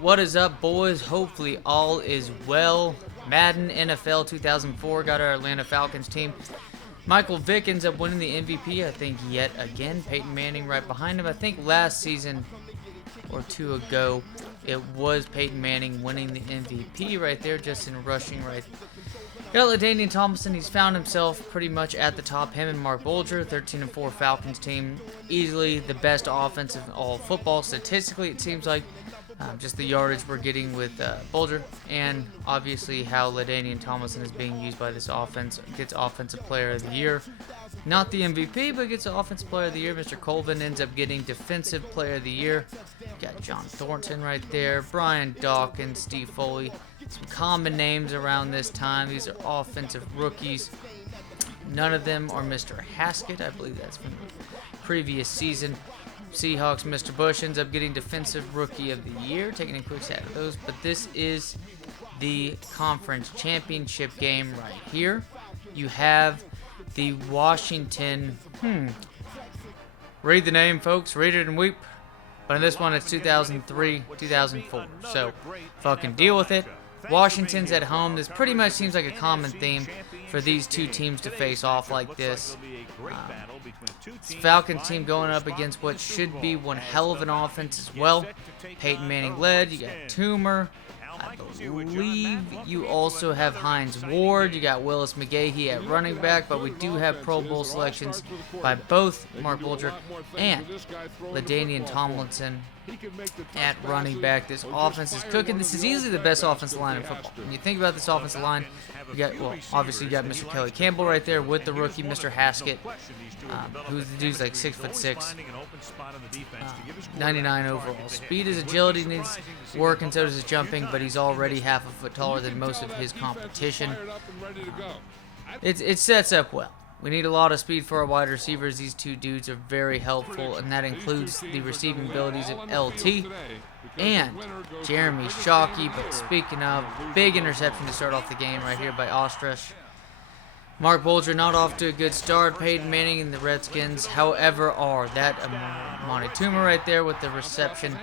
What is up, boys? Hopefully all is well. Madden NFL 2004 got our Atlanta Falcons team. Michael Vick ends up winning the MVP, I think, yet again. Peyton Manning right behind him. I think last season or two ago, it was Peyton Manning winning the MVP right there, just in rushing right. Got LaDainian Tomlinson. He's found himself pretty much at the top. Him and Mark Bulger, 13-4 Falcons team. Easily the best offense of all football. Statistically, it seems like just the yardage we're getting with Bulger, and obviously how LaDainian Tomlinson is being used by this offense. Gets Offensive Player of the Year. Not the MVP, but gets Offensive Player of the Year. Mr. Colvin ends up getting Defensive Player of the Year. Got John Thornton right there. Brian Dawkins, Steve Foley. Some common names around this time. These are offensive rookies. None of them are Mr. Haskett. I believe that's from the previous season. Seahawks, Mr. Bush ends up getting Defensive Rookie of the Year. Taking a quick stat of those. But this is the conference championship game right here. You have the Washington. Read the name, folks. Read it and weep. But in this one, it's 2003, 2004. So, fucking deal with it. Washington's at home. This pretty much seems like a common theme for these two teams to face off like this. Falcons team going up against what should be one hell of an offense as well. Peyton Manning led. You got Toomer. I believe you also have Hines Ward. You got Willis McGahee at running back, but we do have Pro Bowl selections by both Mark Bulger and LaDainian Tomlinson at running back. This offense is cooking. This is easily the best offensive line in football. When you think about this offensive line, you got, well, obviously you got Mr. Kelly Campbell right there with the rookie Mr. Haskett, who's the dude's like 6'6", 99 overall. Speed, his agility needs work, and so does his jumping, but he's already half a foot taller than most of his competition. It sets up well. We need a lot of speed for our wide receivers. These two dudes are very helpful, and that includes the receiving abilities of LT and Jeremy Shockey. But speaking of, big interception to start off the game right here by Ostrich. Mark Bulger not off to a good start. Peyton Manning and the Redskins, however, are that Monty Toomer right there with the reception.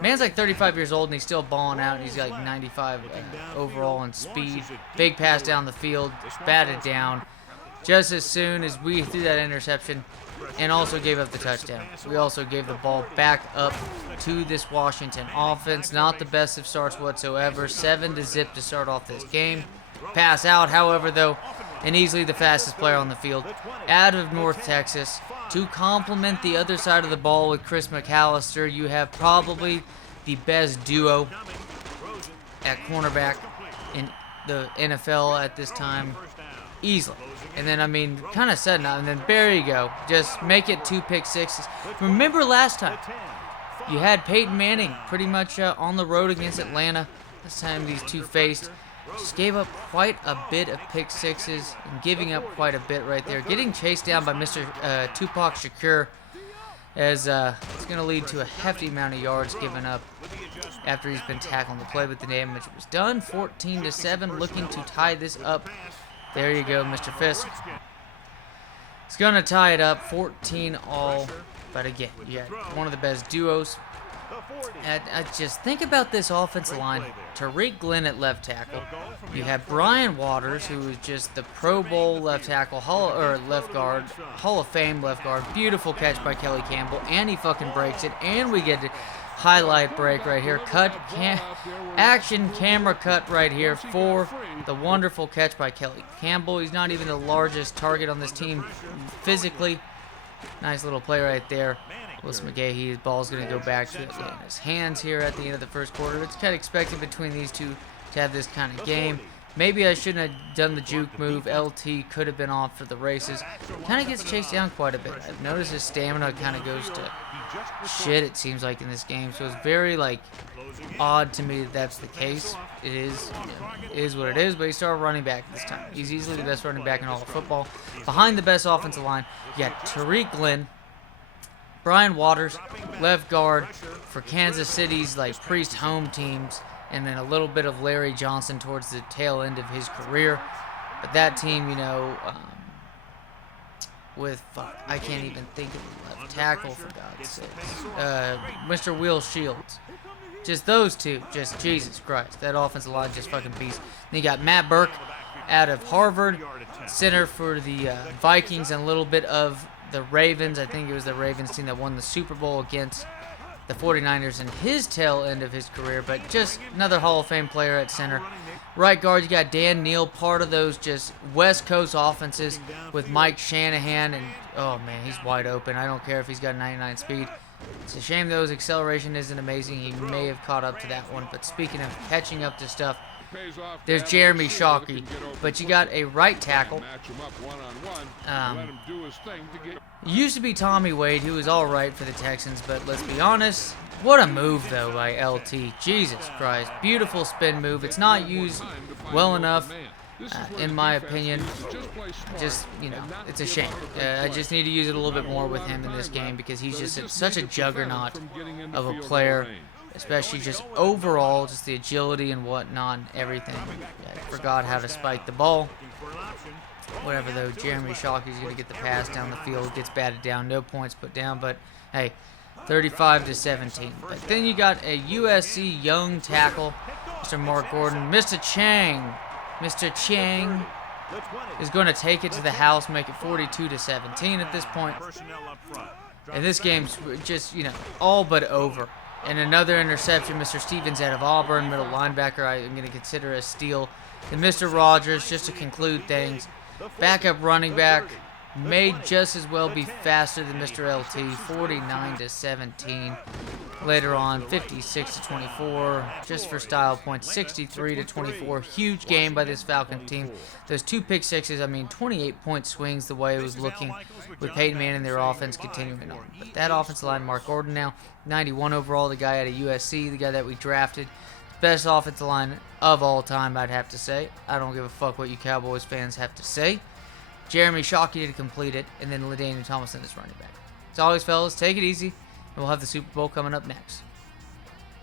Man's like 35 years old and he's still balling out, and he's got like 95 overall in speed. Big pass down the field, batted down just as soon as we threw that interception and also gave up the touchdown. We also gave the ball back up to this Washington offense. Not the best of starts whatsoever. 7-0 to start off this game. Pass out, however, though, and easily the fastest player on the field out of North Texas. To complement the other side of the ball with Chris McAllister, you have probably the best duo at cornerback in the NFL at this time. Easily. And then, I mean, kind of sudden, and then there you go. Just make it 2 pick sixes. Remember last time, you had Peyton Manning pretty much on the road against Atlanta. This time these two faced. Just gave up quite a bit of pick sixes and giving up quite a bit right there. Getting chased down by Mr. Tupac Shakur, as it's going to lead to a hefty amount of yards given up after he's been tackled the play, but the damage was done. 14-7, looking to tie this up. There you go, Mr. Fisk. It's going to tie it up, 14 all. But again, you got one of the best duos. I just think about this offensive line. Tariq Glenn at left tackle. You have Brian Waters, who is just the Pro Bowl left tackle, left guard, Hall of Fame left guard. Beautiful catch by Kelly Campbell, and he fucking breaks it. And we get a highlight break right here. Action camera cut right here for the wonderful catch by Kelly Campbell. He's not even the largest target on this team physically. Nice little play right there. Willis McGahee, his ball's going to go back to his hands here at the end of the first quarter. It's kind of expected between these two to have this kind of game. Maybe I shouldn't have done the juke move. LT could have been off for the races. Kind of gets chased down quite a bit. I've noticed his stamina kind of goes to shit, it seems like, in this game. So it's very, like, odd to me that that's the case. It is what it is, but he started running back this time. He's easily the best running back in all of football. Behind the best offensive line, you got Tariq Glenn, Brian Waters, left guard for Kansas City's like Priest home teams, and then a little bit of Larry Johnson towards the tail end of his career. But that team, you know, with, I can't even think of the left tackle, for God's sakes. Mr. Will Shields. Just those two. Just Jesus Christ. That offensive line just fucking beast. Then you got Matt Burke out of Harvard, center for the Vikings, and a little bit of the Ravens. I think it was the Ravens team that won the Super Bowl against the 49ers in his tail end of his career, but just another Hall of Fame player at center. Right guard, you got Dan Neal, part of those just West Coast offenses with Mike Shanahan, and oh man, he's wide open. I don't care if he's got 99 speed. It's a shame though his acceleration isn't amazing. He may have caught up to that one, but speaking of catching up to stuff, there's Jeremy Shockey, but you got a right tackle. Used to be Tommy Wade, who was all right for the Texans, but let's be honest, what a move though by LT. Jesus Christ, beautiful spin move. It's not used well enough, in my opinion. Just, you know, it's a shame. I just need to use it a little bit more with him in this game because he's just such a juggernaut of a player. Especially just overall, just the agility and whatnot, and everything. I forgot how to spike the ball. Whatever though, Jeremy Shockey's going to get the pass down the field, gets batted down, no points put down, but hey, 35-17. But then you got a USC young tackle, Mr. Mark Gordon. Mr. Chang is going to take it to the house, make it 42-17 at this point. And this game's just, you know, all but over. And another interception, Mr. Stevens out of Auburn, middle linebacker, I'm going to consider a steal. And Mr. Rogers, just to conclude things, backup running back, may just as well be faster than Mr. LT, 49-17. Later on, 56-24, just for style points, 63-24. Huge game by this Falcon team. Those two pick sixes, I mean, 28-point swings the way it was looking with Peyton Manning, their offense continuing on. But that offensive line, Mark Gordon now, 91 overall, the guy out of USC, the guy that we drafted. Best offensive line of all time, I'd have to say. I don't give a fuck what you Cowboys fans have to say. Jeremy Shockey to complete it, and then LaDainian Tomlinson is running back. As always, fellas, take it easy, and we'll have the Super Bowl coming up next.